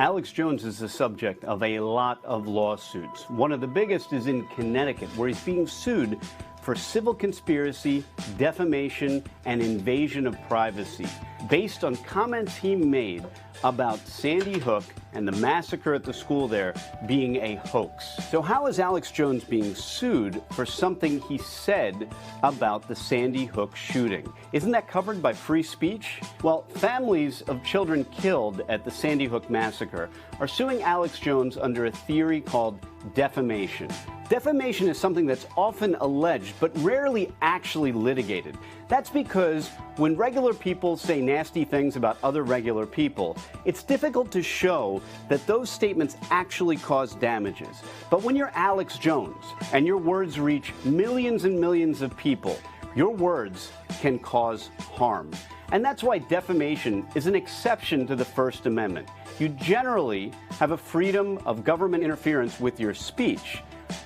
Alex Jones is the subject of a lot of lawsuits. One of the biggest is in Connecticut, where he's being sued for civil conspiracy, defamation, and invasion of privacy, based on comments he made about Sandy Hook and the massacre at the school there being a hoax. So how is Alex Jones being sued for something he said about the Sandy Hook shooting? Isn't that covered by free speech? Well, families of children killed at the Sandy Hook massacre are suing Alex Jones under a theory called defamation. Defamation is something that's often alleged but rarely actually litigated. That's because when regular people say nasty things about other regular people, it's difficult to show that those statements actually cause damages. But when you're Alex Jones and your words reach millions and millions of people, your words can cause harm. And that's why defamation is an exception to the First Amendment. You generally have a freedom of government interference with your speech,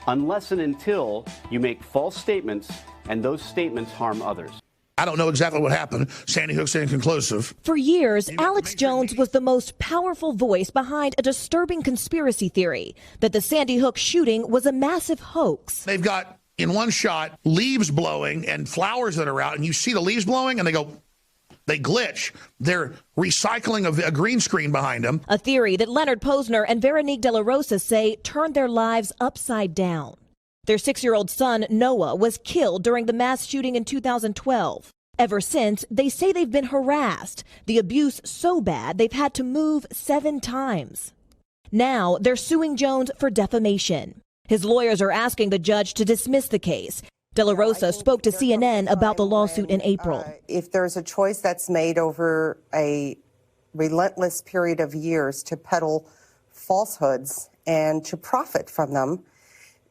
unless and until you make false statements and those statements harm others. I don't know exactly what happened. Sandy Hook's inconclusive. For years, Alex Jones was the most powerful voice behind a disturbing conspiracy theory that the Sandy Hook shooting was a massive hoax. They've got, in one shot, leaves blowing and flowers that are out, and you see the leaves blowing, and they glitch. They're recycling a green screen behind them. A theory that Leonard Posner and Veronique De La Rosa say turned their lives upside down. Their 6-year-old son, Noah, was killed during the mass shooting in 2012. Ever since, they say they've been harassed, the abuse so bad they've had to move 7 times. Now, they're suing Jones for defamation. His lawyers are asking the judge to dismiss the case. De La Rosa spoke to CNN about the lawsuit in April. If there's a choice that's made over a relentless period of years to peddle falsehoods and to profit from them,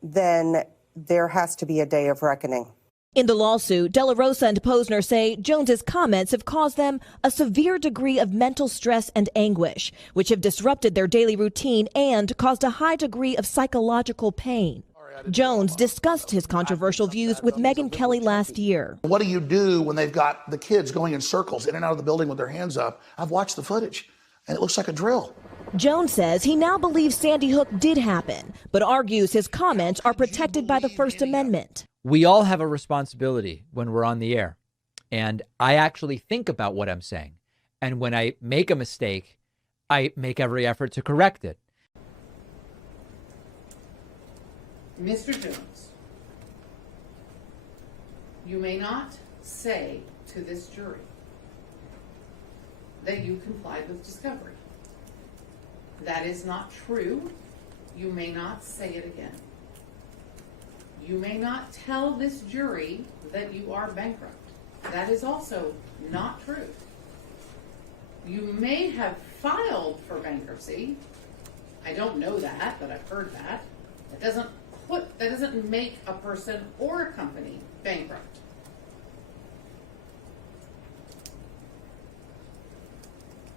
then there has to be a day of reckoning. In the lawsuit, De La Rosa and Posner say Jones's comments have caused them a severe degree of mental stress and anguish, which have disrupted their daily routine and caused a high degree of psychological pain. Jones discussed his controversial views with Megyn Kelly last year. What do you do when they've got the kids going in circles in and out of the building with their hands up? I've watched the footage, and it looks like a drill. Jones says he now believes Sandy Hook did happen, but argues his comments are protected by the First Amendment. We all have a responsibility when we're on the air, and I actually think about what I'm saying. And when I make a mistake, I make every effort to correct it. Mr. Jones, you may not say to this jury that you complied with discovery. That is not true. You may not say it again. You may not tell this jury that you are bankrupt. That is also not true. You may have filed for bankruptcy. I don't know that, but I've heard that. That doesn't make a person or a company bankrupt.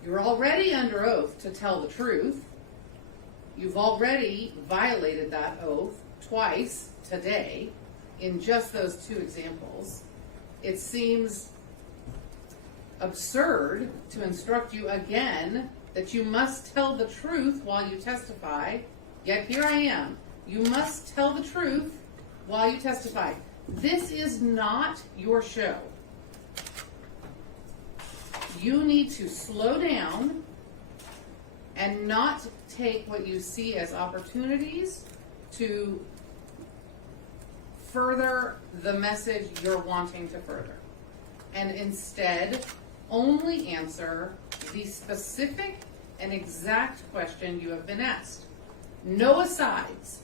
You're already under oath to tell the truth. You've already violated that oath twice today in just those 2 examples. It seems absurd to instruct you again that you must tell the truth while you testify. Yet here I am. You must tell the truth while you testify. This is not your show. You need to slow down and not take what you see as opportunities to further the message you're wanting to further. And instead, only answer the specific and exact question you have been asked. No asides.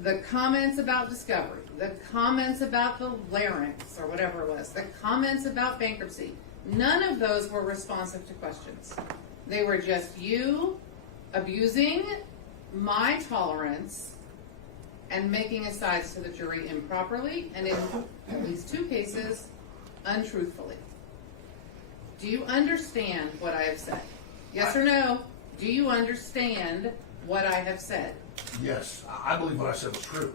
The comments about discovery, the comments about the larynx or whatever it was, the comments about bankruptcy, none of those were responsive to questions. They were just you abusing my tolerance and making asides to the jury improperly and in at least 2 cases, untruthfully. Do you understand what I have said? Yes or no? Do you understand what I have said? Yes, I believe what I said was true.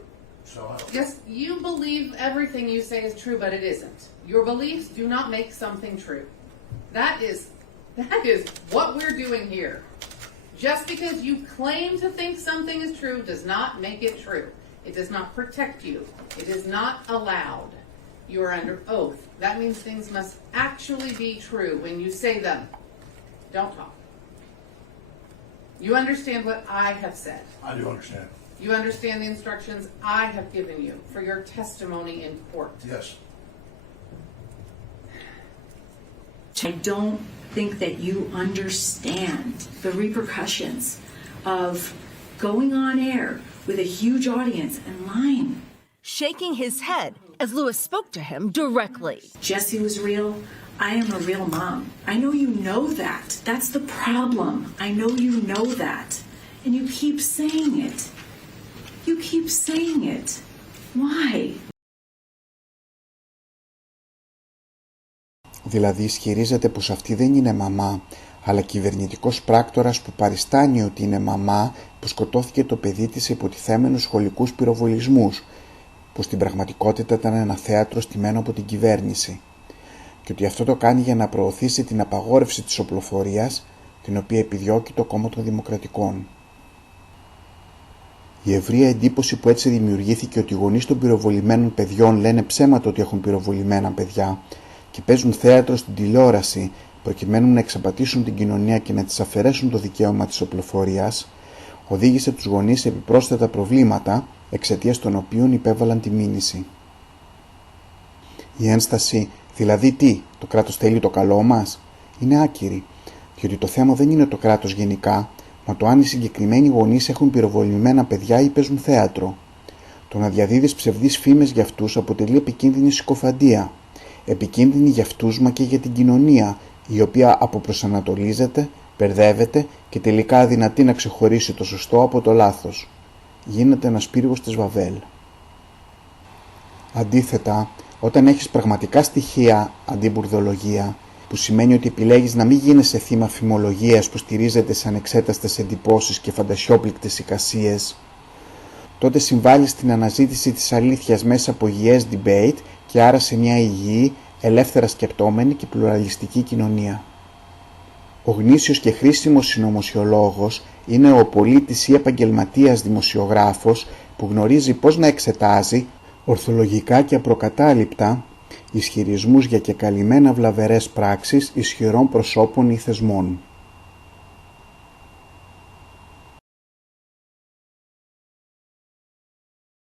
Yes, you believe everything you say is true, but it isn't. Your beliefs do not make something true. That is That is what we're doing here. Just because you claim to think something is true does not make it true. It does not protect you. It is not allowed. You are under oath. That means things must actually be true when you say them. Don't talk. You understand what I have said. I do understand. You understand the instructions I have given you for your testimony in court. Yes. I don't think that you understand the repercussions of going on air with a huge audience and lying. Shaking his head as Lewis spoke to him directly. Jesse was real. I am a real mom. I know you know that. That's the problem. I know you know that. And you keep saying it. You keep saying it. Why? Δηλαδή ισχυρίζεται πως αυτή δεν είναι μαμά, αλλά κυβερνητικός πράκτορας που παριστάνει ότι είναι μαμά που σκοτώθηκε το παιδί της σε υποτιθέμενους σχολικούς πυροβολισμούς, που στην πραγματικότητα ήταν ένα θέατρο στημένο από την κυβέρνηση, και ότι αυτό το κάνει για να προωθήσει την απαγόρευση της οπλοφορίας, την οποία επιδιώκει το κόμμα των Δημοκρατικών. Η ευρεία εντύπωση που έτσι δημιουργήθηκε ότι οι γονείς των πυροβολημένων παιδιών λένε ψέματα ότι έχουν πυροβολημένα παιδιά και παίζουν θέατρο στην τηλεόραση προκειμένου να εξαπατήσουν την κοινωνία και να της αφαιρέσουν το δικαίωμα της οπλοφορίας, οδήγησε τους γονείς σε επιπρόσθετα προβλήματα, εξαιτίας των οποίων υπέβαλαν τη μήνυση. Η ένσταση, δηλαδή τι, το κράτος θέλει το καλό μας, είναι άκυρη, διότι το θέμα δεν είναι το κράτος γενικά, μα το αν οι συγκεκριμένοι γονείς έχουν πυροβολημένα παιδιά ή παίζουν θέατρο. Το να διαδίδεις ψευδείς φήμες για αυτούς αποτελεί επικίνδυνη συκοφαντία. Επικίνδυνη για αυτούς μα και για την κοινωνία, η οποία αποπροσανατολίζεται, μπερδεύεται και τελικά αδυνατεί να ξεχωρίσει το σωστό από το λάθος. Γίνεται ένας πύργος της Βαβέλ. Αντίθετα, όταν έχεις πραγματικά στοιχεία αντί μπουρδολογία, που σημαίνει ότι επιλέγεις να μην γίνεσαι θύμα φημολογίας που στηρίζεται σε ανεξέταστες εντυπώσεις και φαντασιόπληκτες εικασίες, τότε συμβάλλεις στην αναζήτηση της αλήθειας μέσα από υγιές debate και άρα σε μια υγιή, ελεύθερα σκεπτόμενη και πλουραλιστική κοινωνία. Ο γνήσιος και χρήσιμος συνομωσιολόγος είναι ο πολίτης ή επαγγελματίας δημοσιογράφος που γνωρίζει πώς να εξετάζει ορθολογικά και απροκατάληπτα ισχυρισμούς για κεκαλυμμένα βλαβερές πράξεις ισχυρών προσώπων ή θεσμών.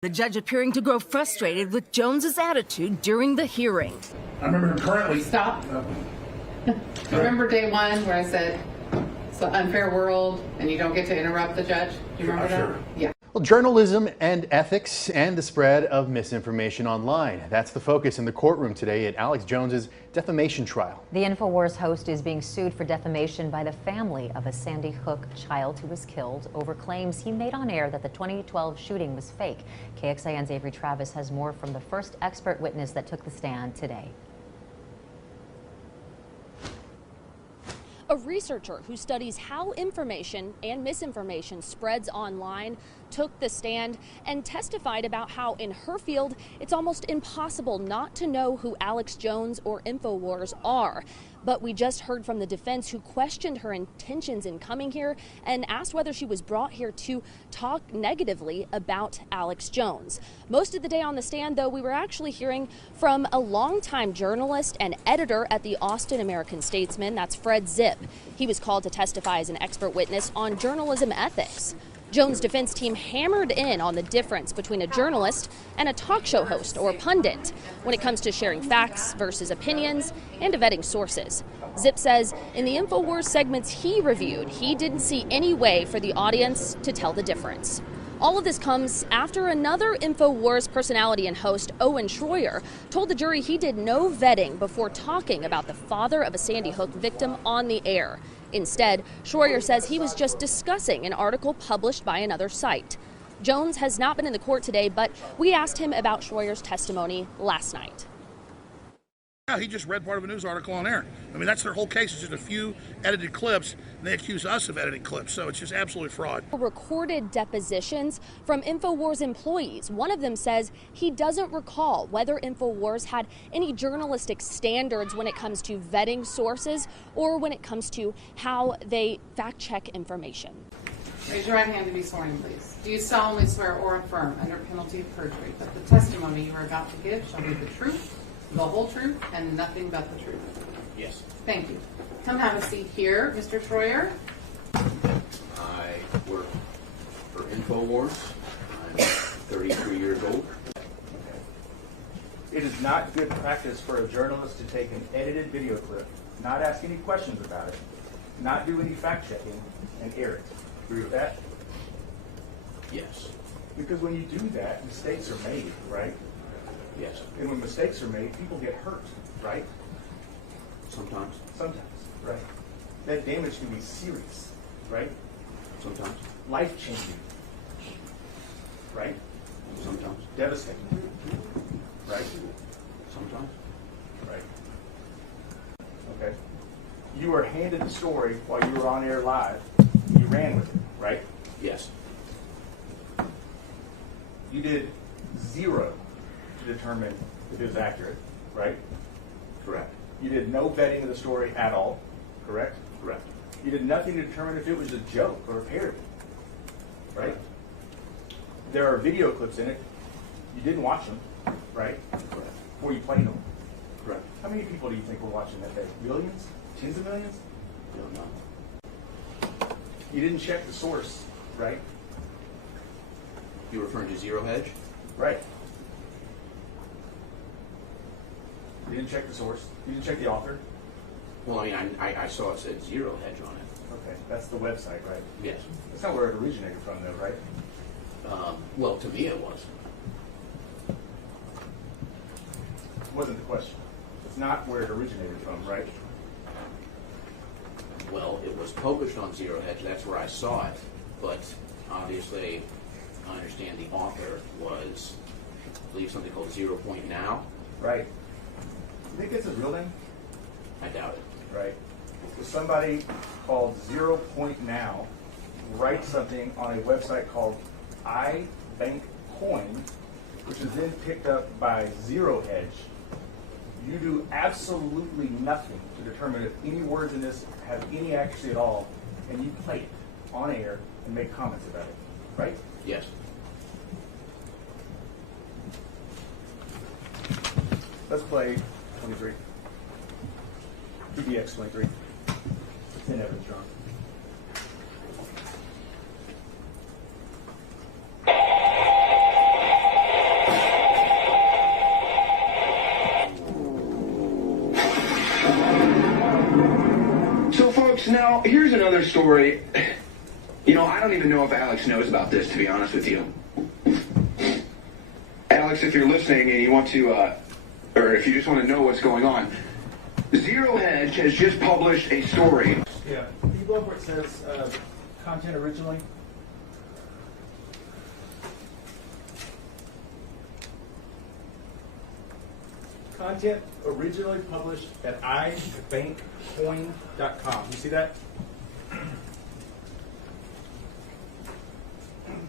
The judge appearing to grow frustrated with Jones's attitude during the hearing. I remember him currently. Stop. Remember day one where I said it's an unfair world and you don't get to interrupt the judge? Do you remember that? Yeah. Well, journalism and ethics and the spread of misinformation online. That's the focus in the courtroom today at Alex Jones's defamation trial. The InfoWars host is being sued for defamation by the family of a Sandy Hook child who was killed over claims he made on air that the 2012 shooting was fake. KXAN's Avery Travis has more from the first expert witness that took the stand today. A researcher who studies how information and misinformation spreads online took the stand and testified about how in her field it's almost impossible not to know who Alex Jones or InfoWars are. But we just heard from the defense who questioned her intentions in coming here and asked whether she was brought here to talk negatively about Alex Jones. Most of the day on the stand, though, we were actually hearing from a longtime journalist and editor at the Austin American-Statesman, that's Fred Zipp. He was called to testify as an expert witness on journalism ethics. Jones' defense team hammered in on the difference between a journalist and a talk show host or pundit when it comes to sharing facts versus opinions and to vetting sources. Zipp says in the InfoWars segments he reviewed, he didn't see any way for the audience to tell the difference. All of this comes after another InfoWars personality and host, Owen Schroyer, told the jury he did no vetting before talking about the father of a Sandy Hook victim on the air. Instead, Schroyer says he was just discussing an article published by another site. Jones has not been in the court today, but we asked him about Schroyer's testimony last night. No, he just read part of a news article on air. I mean, that's their whole case. It's just a few edited clips, and they accuse us of editing clips. So it's just absolutely fraud. Recorded depositions from InfoWars employees. One of them says he doesn't recall whether InfoWars had any journalistic standards when it comes to vetting sources or when it comes to how they fact-check information. Raise your right hand to be sworn in, please. Do you solemnly swear or affirm under penalty of perjury that the testimony you are about to give shall be the truth, the whole truth, and nothing but the truth? Yes. Thank you. Come have a seat here, Mr. Troyer. I work for InfoWars. I'm 33 years old. It is not good practice for a journalist to take an edited video clip, not ask any questions about it, not do any fact-checking, and air it. Agree with that? Yes. Because when you do that, mistakes are made, right? Yes. And when mistakes are made, people get hurt, right? Sometimes. Sometimes, right? That damage can be serious, right? Sometimes. Life-changing, right? Sometimes. Devastating, right? Sometimes. Right. Okay. You were handed the story while you were on air live. You ran with it, right? Yes. You did zero to determine if it was accurate, right? Correct. You did no vetting of the story at all, correct? Correct. You did nothing to determine if it was a joke or a parody, right? Correct. There are video clips in it. You didn't watch them, right? Correct. Before you played them. Correct. How many people do you think were watching that day? Millions? Tens of millions? Don't know. You didn't check the source, right? You referring to Zero Hedge? Right. You didn't check the source. You didn't check the author. Well, I mean, I saw it said Zero Hedge on it. Okay, that's the website, right? Yes. That's not where it originated from, though, right? Well, to me it was. Wasn't the question. It's not where it originated from, right? Well, it was published on Zero Hedge. That's where I saw it. But obviously, I understand the author was, I believe, something called 0 Point Now. Right. You think it's his real name? I doubt it. Right. So somebody called 0 Point Now writes something on a website called iBankCoin, which is then picked up by Zero Hedge. You do absolutely nothing to determine if any words in this have any accuracy at all, and you play it on air and make comments about it, right? Yes. Let's play 23. PDX 23. 10 evidence wrong. So, folks, now here's another story. You know, I don't even know if Alex knows about this, to be honest with you. Alex, if you're listening and you want to, or if you just want to know what's going on, Zero Hedge has just published a story. Yeah. Can you go over where it says content originally? Content originally published at iBankCoin.com. You see that?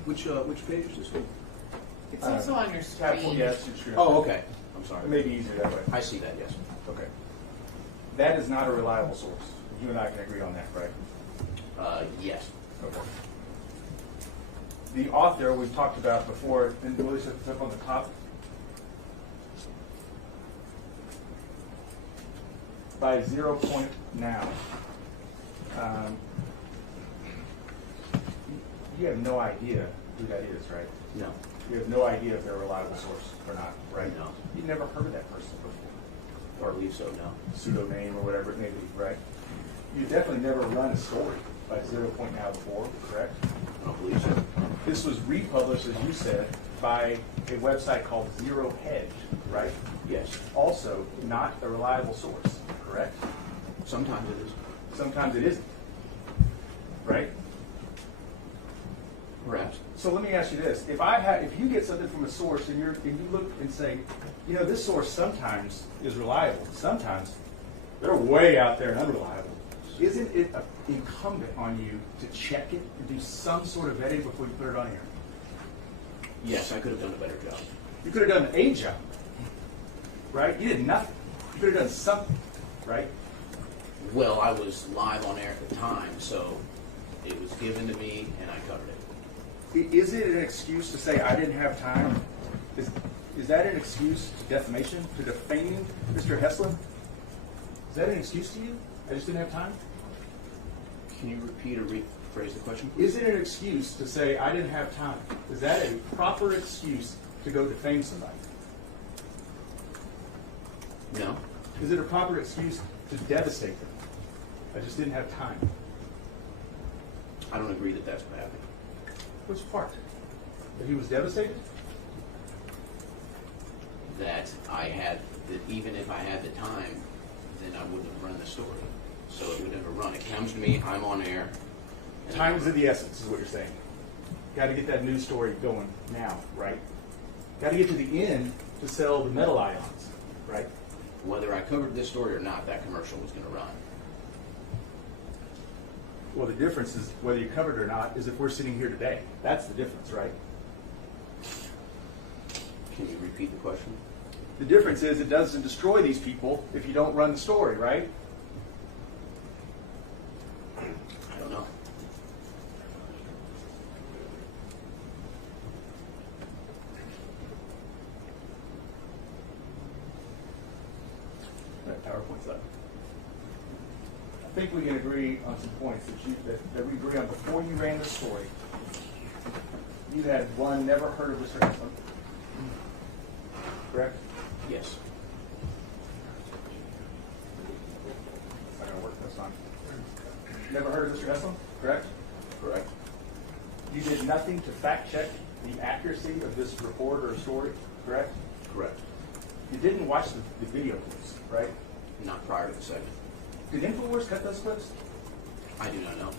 Which page is this one? It's also on your screen. Yeah, it's your screen. Oh, okay. I'm sorry. It may be easier that way. I see that, yes. Okay. That is not a reliable source. You and I can agree on that, right? Yes. Okay. The author we've talked about before, and Willie said it's up on the top. By 0 Point Now. You have no idea who that is, right? No. You have no idea if they're a reliable source or not, right? No. You've never heard of that person before. Or I believe so, no. Pseudonym or whatever it may be, right? You definitely never run a story by 0 Point Now before, correct? I don't believe so. This was republished, as you said, by a website called Zero Hedge, right? Yes. Also, not a reliable source, correct? Sometimes it is. Sometimes it isn't, right? Perhaps. So let me ask you this: if you get something from a source and you look and say, you know, this source sometimes is reliable, sometimes they're way out there and unreliable. Isn't it incumbent on you to check it and do some sort of vetting before you put it on air? Yes, I could have done a better job. You could have done a job, right? You did nothing. You could have done something, right? Well, I was live on air at the time, so it was given to me and I covered it. Is it an excuse to say I didn't have time? Is that an excuse to defamation, to defaming Mr. Heslin? Is that an excuse to you? I just didn't have time? Can you repeat or rephrase the question? Is it an excuse to say I didn't have time? Is that a proper excuse to go defame somebody? No. Is it a proper excuse to devastate them? I just didn't have time. I don't agree that that's what happened. Which part? That he was devastated? That even if I had the time, then I wouldn't have run the story. So it would never run. It comes to me, I'm on air. Time is of the essence, is what you're saying. Got to get that news story going now, right? Got to get to the end to sell the metal ions, right? Whether I covered this story or not, that commercial was going to run. Well, the difference is whether you covered it or not is if we're sitting here today. That's the difference, right? Can you repeat the question? The difference is it doesn't destroy these people if you don't run the story, right? I don't know. That PowerPoint's up. I think we can agree on some points that we agree on. Before you ran the story, you had never heard of Mr. Heslin. Correct? Yes. It's not going to work. That's not. Never heard of Mr. Heslin? Correct? Correct. You did nothing to fact check the accuracy of this report or story, correct? Correct. You didn't watch the video clips, right? Not prior to the segment. Did InfoWars cut those clips? I do not know.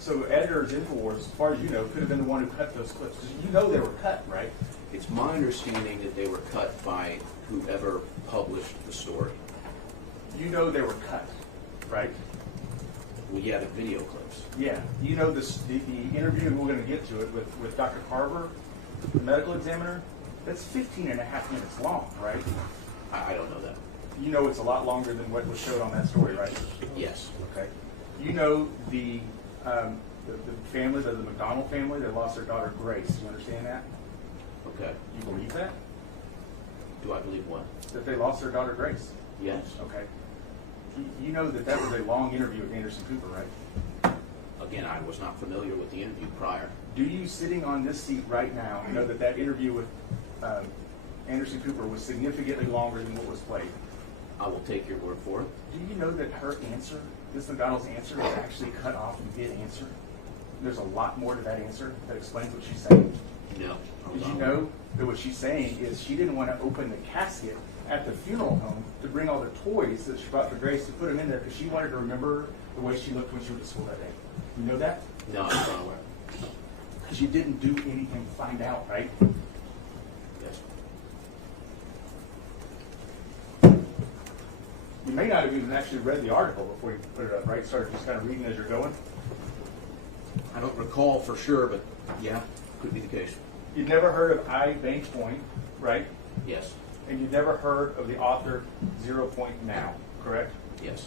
So editors, InfoWars, as far as you know, could have been the one who cut those clips. Because you know they were cut, right? It's my understanding that they were cut by whoever published the story. You know they were cut, right? Well, yeah, the video clips. Yeah. You know the interview, we're going to get to it, with Dr. Carver, the medical examiner, that's 15 and a half minutes long, right? I don't know that. You know it's a lot longer than what was showed on that story, right? Yes. Okay. You know the family, the McDonald family, that lost their daughter Grace. You understand that? Okay. You believe that? Do I believe what? That they lost their daughter Grace. Yes. Okay. You know that was a long interview with Anderson Cooper, right? Again, I was not familiar with the interview prior. Do you, sitting on this seat right now, know that interview with Anderson Cooper was significantly longer than what was played? I will take your word for it. Do you know that her answer, Ms. McDonald's answer, is actually cut off in mid-answer? There's a lot more to that answer that explains what she's saying. No. Did you know that what she's saying is she didn't want to open the casket at the funeral home to bring all the toys that she brought for Grace to put them in there because she wanted to remember the way she looked when she went to school that day? You know that? No, I'm not aware. Because you didn't do anything to find out, right? Yes. You may not have even actually read the article before you put it up, right? Started just kind of reading as you're going. I don't recall for sure, but yeah, could be the case. You'd never heard of I Bank Point, right? Yes. And you'd never heard of the author 0 Point Now, correct? Yes.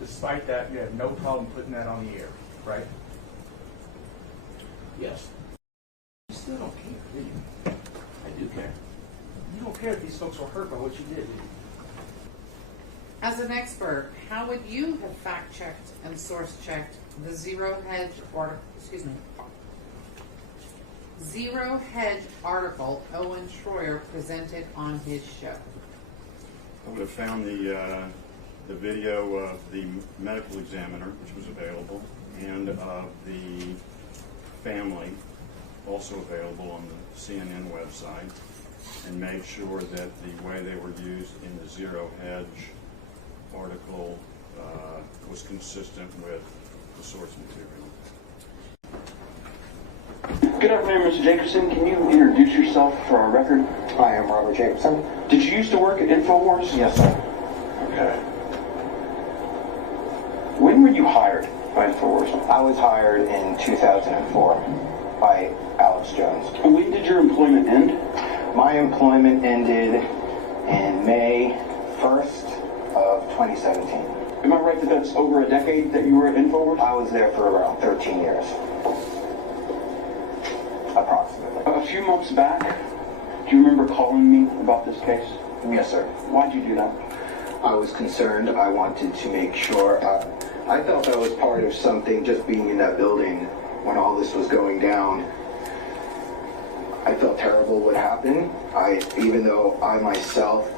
Despite that, you had no problem putting that on the air, right? Yes. You still don't care, do you? I do care. You don't care if these folks were hurt by what you did, do you? As an expert, how would you have fact-checked and source-checked the Zero Hedge article Owen Schroyer presented on his show? I would have found the video of the medical examiner, which was available, and of the family, also available on the CNN website, and made sure that the way they were used in the Zero Hedge article was consistent with the source material. Good afternoon, Mr. Jacobson. Can you introduce yourself for our record? I am Robert Jacobson. Did you used to work at InfoWars? Yes, sir. Okay. When were you hired by InfoWars? I was hired in 2004 by Alex Jones. When did your employment end? My employment ended in May 1st of 2017. Am I right that that's over a decade that you were at InfoWars? I was there for around 13 years. Approximately. A few months back, do you remember calling me about this case? Yes, sir. Why'd you do that? I was concerned. I wanted to make sure. I felt I was part of something just being in that building when all this was going down. I felt terrible what happened. Even though I myself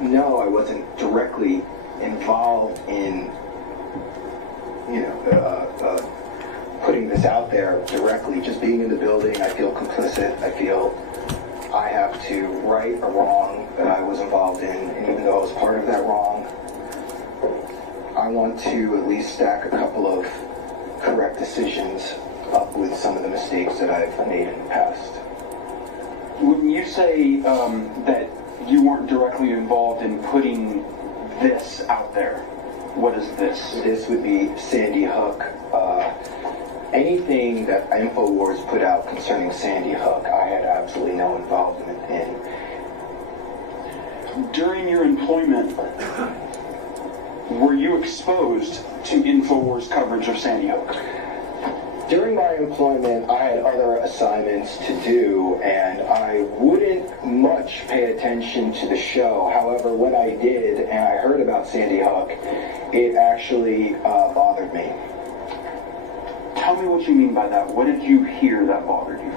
know I wasn't directly involved in, putting this out there directly, just being in the building, I feel complicit. I feel I have to right a wrong that I was involved in, and even though I was part of that wrong, I want to at least stack a couple of correct decisions up with some of the mistakes that I've made in the past. When you say that you weren't directly involved in putting this out there, what is this? This would be Sandy Hook. Anything that InfoWars put out concerning Sandy Hook, I had absolutely no involvement in. During your employment, were you exposed to InfoWars coverage of Sandy Hook? During my employment, I had other assignments to do, and I wouldn't much pay attention to the show. However, when I did, and I heard about Sandy Hook, it actually bothered me. Tell me what you mean by that. What did you hear that bothered you?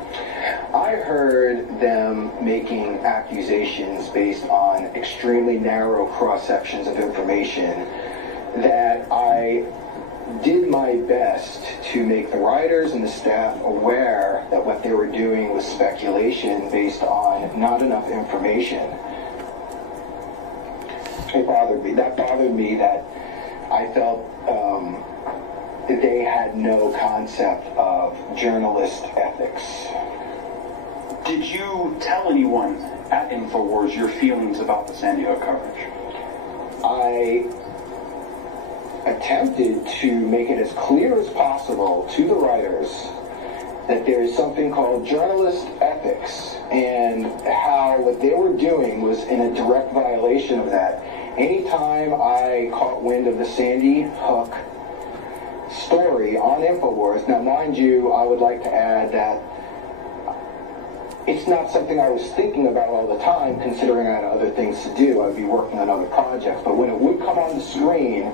I heard them making accusations based on extremely narrow cross-sections of information that I did my best to make the writers and the staff aware that what they were doing was speculation based on not enough information. It bothered me. That bothered me that I felt that they had no concept of journalist ethics. Did you tell anyone at InfoWars your feelings about the Sandy Hook coverage? I attempted to make it as clear as possible to the writers that there is something called journalist ethics and how what they were doing was in a direct violation of that. Anytime I caught wind of the Sandy Hook story on InfoWars, now mind you, I would like to add that it's not something I was thinking about all the time, considering I had other things to do. I'd be working on other projects, but when it would come on the screen,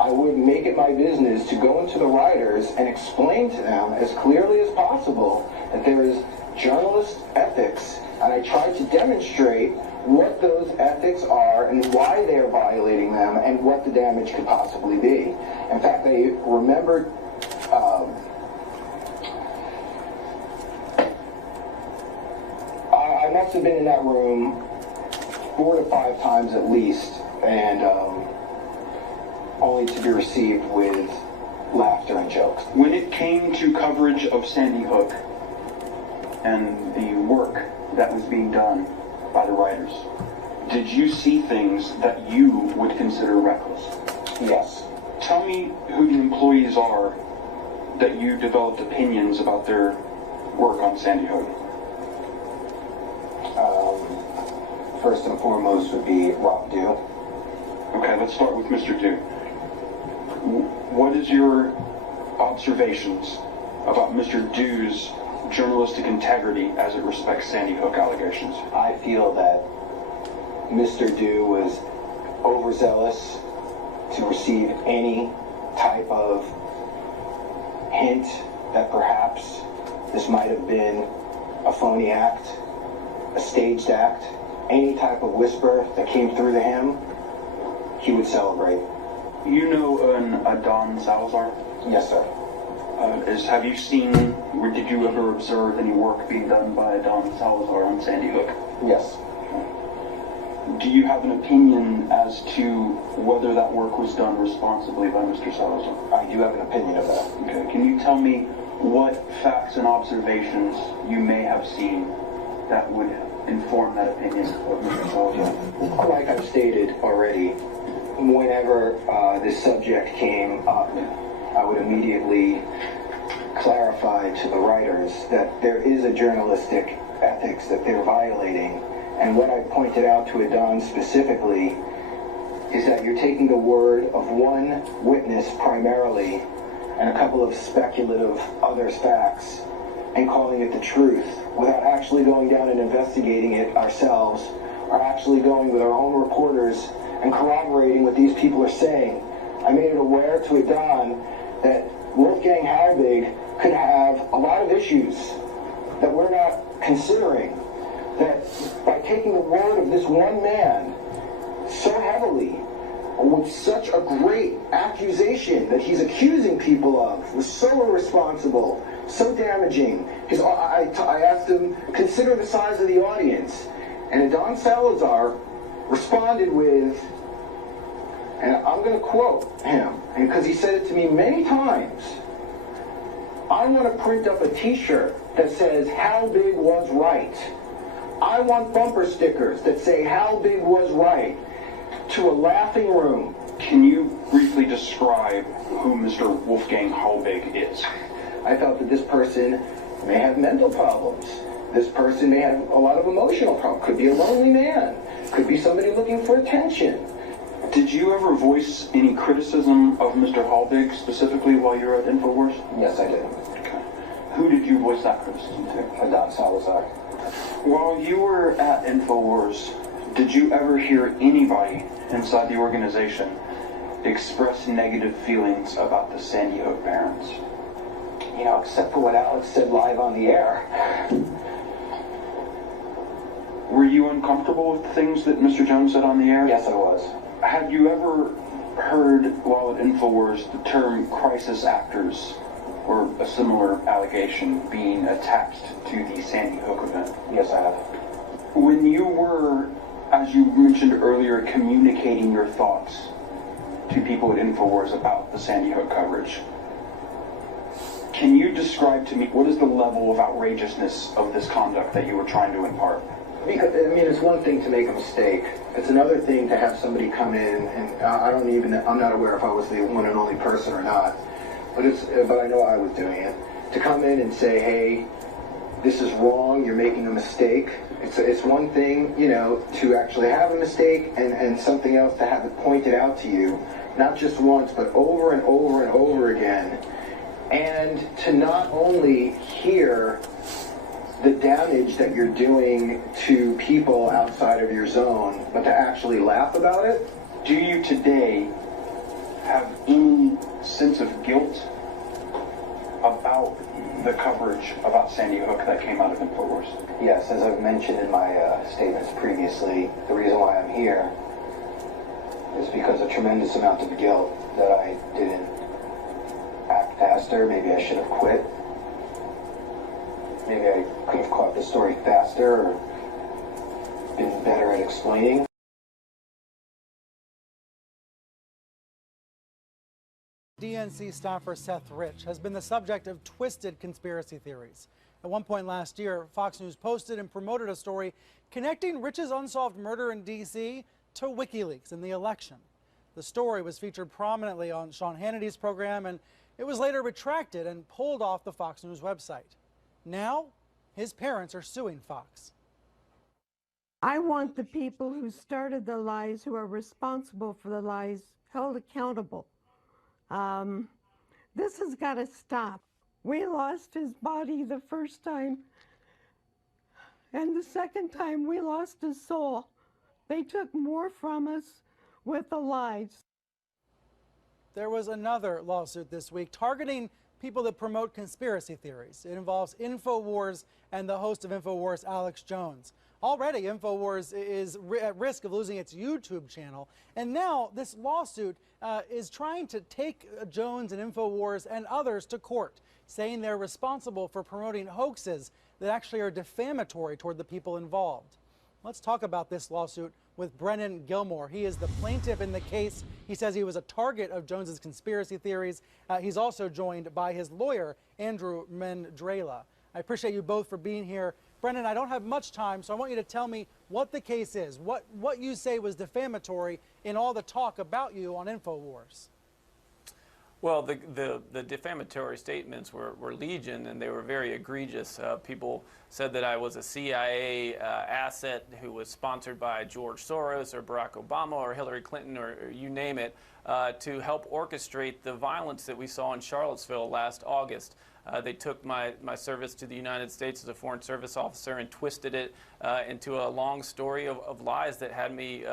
I would make it my business to go into the writers and explain to them as clearly as possible that there is journalist ethics, and I tried to demonstrate what those ethics are and why they are violating them and what the damage could possibly be. In fact, I remembered I must have been in that room 4 to 5 times at least, and only to be received with laughter and jokes. When it came to coverage of Sandy Hook and the work that was being done by the writers, did you see things that you would consider reckless? Yes. Tell me who the employees are that you developed opinions about their work on Sandy Hook. First and foremost would be Rob Dew. Okay, let's start with Mr. Dew. What is your observations about Mr. Dew's journalistic integrity as it respects Sandy Hook allegations? I feel that Mr. Dew was overzealous to receive any type of hint that perhaps this might have been a phony act, a staged act, any type of whisper that came through to him, he would celebrate. You know a Don Salazar? Yes, sir. Have you seen, or did you ever observe any work being done by Don Salazar on Sandy Hook? Yes. Do you have an opinion as to whether that work was done responsibly by Mr. Salazar? I do have an opinion of that. Okay. Can you tell me what facts and observations you may have seen that would inform that opinion of Mr. Sullivan. Like I've stated already, whenever this subject came up, I would immediately clarify to the writers that there is a journalistic ethics that they're violating. And what I pointed out to Adon specifically is that you're taking the word of one witness primarily and a couple of speculative other facts and calling it the truth without actually going down and investigating it ourselves, or actually going with our own reporters and corroborating what these people are saying. I made it aware to Adon that Wolfgang Halbig could have a lot of issues that we're not considering, that by taking the word of this one man so heavily, with such a great accusation that he's accusing people of, was so irresponsible, so damaging. I asked him, consider the size of the audience. And Adon Salazar responded with, and I'm going to quote him, and because he said it to me many times, I want to print up a t-shirt that says, how big was right. I want bumper stickers that say, how big was right, to a laughing room. Can you briefly describe who Mr. Wolfgang Halbig is? I felt that this person may have mental problems. This person may have a lot of emotional problems. Could be a lonely man. Could be somebody looking for attention. Did you ever voice any criticism of Mr. Halbig specifically while you were at InfoWars? Yes, I did. Okay. Who did you voice that criticism to? Adon Salazar. While you were at InfoWars, did you ever hear anybody inside the organization express negative feelings about the Sandy Hook parents? You know, except for what Alex said live on the air. Were you uncomfortable with the things that Mr. Jones said on the air? Yes, I was. Had you ever heard while at InfoWars the term crisis actors or a similar allegation being attached to the Sandy Hook event? Yes, I have. When you were, as you mentioned earlier, communicating your thoughts to people at InfoWars about the Sandy Hook coverage, can you describe to me what is the level of outrageousness of this conduct that you were trying to impart? Because, I mean, it's one thing to make a mistake. It's another thing to have somebody come in, and I'm not aware if I was the one and only person or not, but I know I was doing it. To come in and say, hey, this is wrong, you're making a mistake. It's one thing, you know, to actually have a mistake, and something else to have it pointed out to you, not just once, but over and over and over again. And to not only hear the damage that you're doing to people outside of your zone, but to actually laugh about it. Do you today have any sense of guilt about the coverage about Sandy Hook that came out of InfoWars? Yes, as I've mentioned in my statements previously, the reason why I'm here is because a tremendous amount of guilt that I didn't act faster. Maybe I should have quit. Maybe I could have caught the story faster or been better at explaining. DNC staffer Seth Rich has been the subject of twisted conspiracy theories. At one point last year, Fox News posted and promoted a story connecting Rich's unsolved murder in D.C. to WikiLeaks and the election. The story was featured prominently on Sean Hannity's program, and it was later retracted and pulled off the Fox News website. Now, his parents are suing Fox. I want the people who started the lies, who are responsible for the lies, held accountable. This has got to stop. We lost his body the first time, and the second time we lost his soul. They took more from us with the lies. There was another lawsuit this week targeting people that promote conspiracy theories. It involves InfoWars and the host of InfoWars, Alex Jones. Already, InfoWars is at risk of losing its YouTube channel, and now this lawsuit is trying to take Jones and InfoWars and others to court, saying they're responsible for promoting hoaxes that actually are defamatory toward the people involved. Let's talk about this lawsuit with Brennan Gilmore. He is the plaintiff in the case. He says he was a target of Jones's conspiracy theories. He's also joined by his lawyer, Andrew Mendrala. I appreciate you both for being here. Brennan, I don't have much time, so I want you to tell me what the case is, what you say was defamatory in all the talk about you on InfoWars. Well, the defamatory statements were legion, and they were very egregious. People said that I was a CIA asset who was sponsored by George Soros or Barack Obama or Hillary Clinton or you name it, to help orchestrate the violence that we saw in Charlottesville last August. They took my service to the United States as a Foreign Service officer and twisted it into a long story of lies that had me,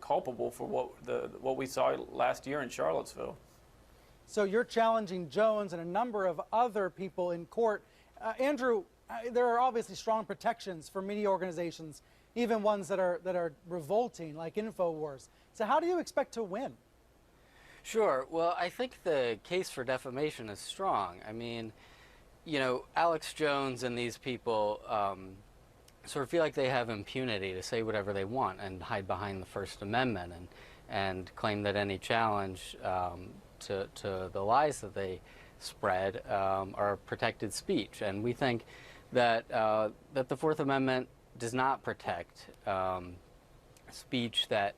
culpable for what we saw last year in Charlottesville. So you're challenging Jones and a number of other people in court. Andrew, there are obviously strong protections for media organizations, even ones that are revolting, like InfoWars. So how do you expect to win? Sure. Well, I think the case for defamation is strong. I mean, Alex Jones and these people sort of feel like they have impunity to say whatever they want and hide behind the First Amendment and claim that any challenge to the lies that they spread are protected speech. And we think that that the Fourth Amendment does not protect speech that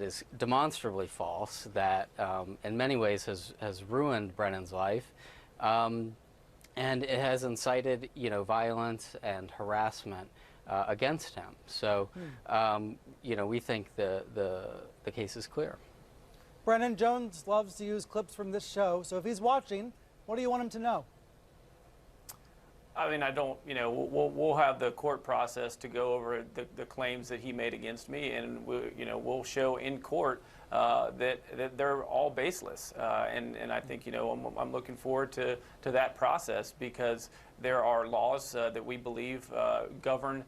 is demonstrably false, that in many ways has ruined Brennan's life, and it has incited violence and harassment against him. So we think the case is clear. Brennan, Jones loves to use clips from this show, so if he's watching, what do you want him to know? I mean, I don't, we'll have the court process to go over the claims that he made against me, and we'll show in court that they're all baseless. And I think, I'm looking forward to that process, because there are laws that we believe govern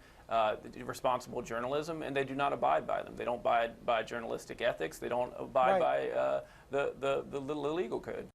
responsible journalism, and they do not abide by them. They don't abide by journalistic ethics. They don't abide by the legal code.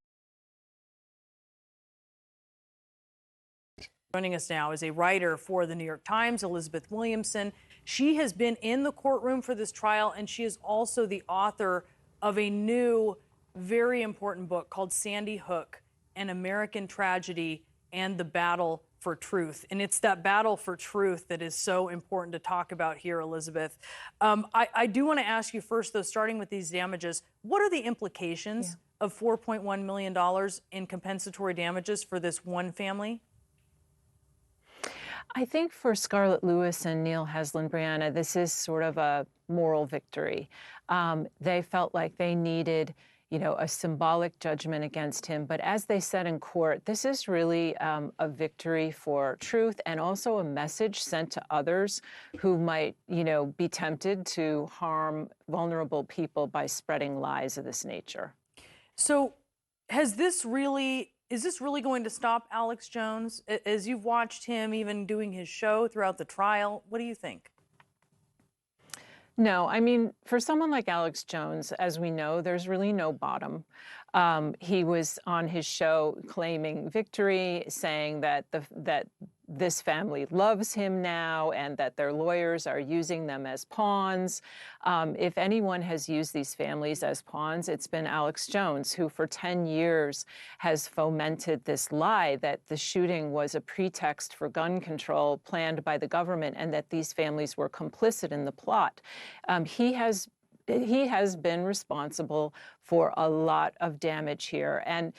Joining us now is a writer for the New York Times, Elizabeth Williamson. She has been in the courtroom for this trial, and she is also the author of a new, very important book called Sandy Hook, An American Tragedy and the Battle for Truth. And it's that battle for truth that is so important to talk about here, Elizabeth. I do want to ask you first, though, starting with these damages, what are the implications of $4.1 million in compensatory damages for this one family? I think for Scarlett Lewis and Neil Heslin, Brianna, this is sort of a moral victory. They felt like they needed, a symbolic judgment against him. But as they said in court, this is really a victory for truth, and also a message sent to others who might, be tempted to harm vulnerable people by spreading lies of this nature. So is this really going to stop Alex Jones? As you've watched him even doing his show throughout the trial, what do you think? No, I mean, for someone like Alex Jones, as we know, there's really no bottom. He was on his show claiming victory, saying that this family loves him now and that their lawyers are using them as pawns. If anyone has used these families as pawns, it's been Alex Jones, who for 10 years has fomented this lie that the shooting was a pretext for gun control planned by the government and that these families were complicit in the plot. He has been responsible for a lot of damage here. And,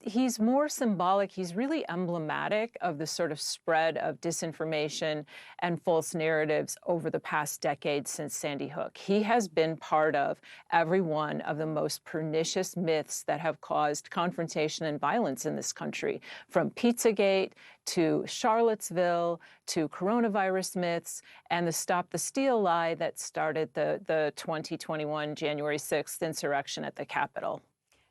he's more symbolic. He's really emblematic of the sort of spread of disinformation and false narratives over the past decade since Sandy Hook. He has been part of every one of the most pernicious myths that have caused confrontation and violence in this country, from Pizzagate to Charlottesville to coronavirus myths and the Stop the Steal lie that started the 2021 January 6th insurrection at the Capitol.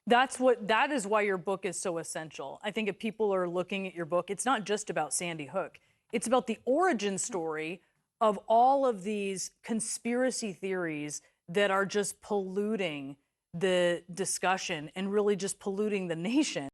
That is why your book is so essential. I think if people are looking at your book, it's not just about Sandy Hook. It's about the origin story of all of these conspiracy theories that are just polluting the discussion and really just polluting the nation.